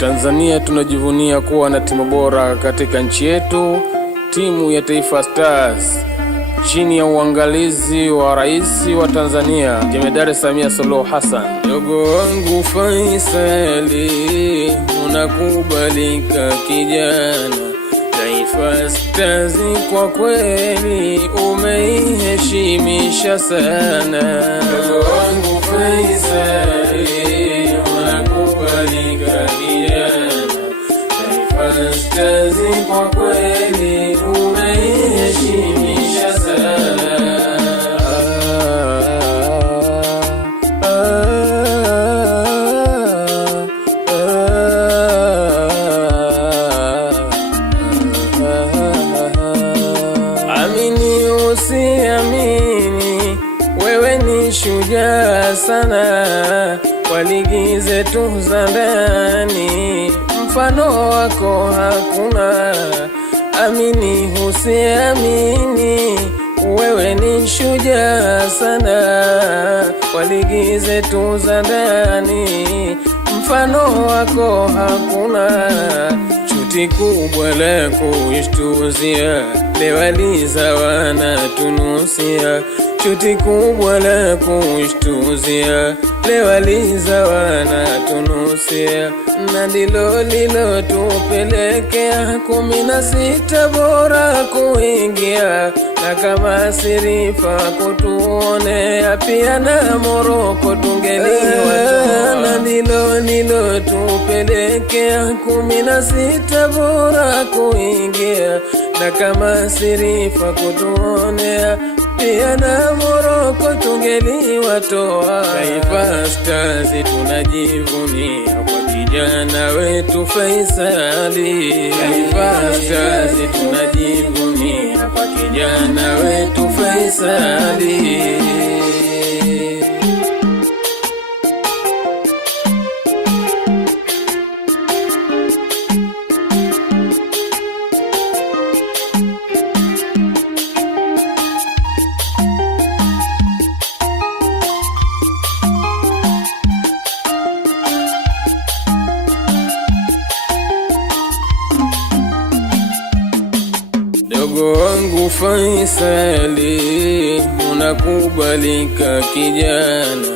Tanzania tunajivunia kuwa na timu bora katika nchi yetu, timu ya Taifa Stars chini ya uangalizi wa Rais wa Tanzania Jemedari Samia Suluhu Hassan. Dogo wangu Faisali, unakubalika kijana. Taifa Stars kwa kweli umeiheshimisha sana. Dogo wangu Faisali, unakubalika kijana. Taifa Stars kwa kweli umeiheshimisha sana. Amini usiamini, wewe ni shujaa sana kwa ligi zetu za ndani, mfano wako hakuna. Amini usiamini, wewe ni shujaa sana kwa ligi zetu za ndani, mfano wako hakuna. Chuti kubwa la kuishtuzia, lewaliza wanatunusia. Chuti kubwa la kuishtuzia, lewaliza wanatunusia. Na ndilo lilo tupelekea 16 bora kuingia. Na kama Sirifa kutuonea, pia na Moroko tungeliwatoa. Na ndilo lilo tupelekea 16 bora kuingia. Na kama Sirifa kutuonea, pia na Moroko tungeliwatoa. Taifa Stars tunajivunia kwa kijana wetu Faisali. Taifa Stars tunajivunia kwa kijana wetu Faisali. Dogo wangu Faisali, unakubalika kijana.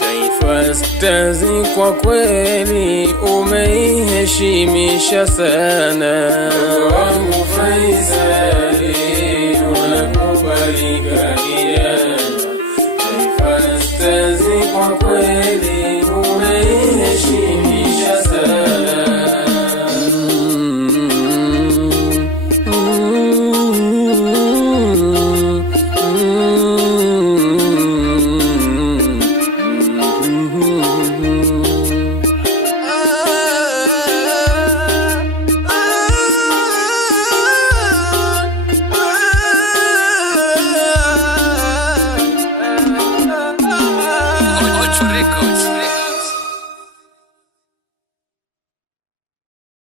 Taifa Stars kwa kweli umeiheshimisha sana. Dogo wangu Faisali, unakubalika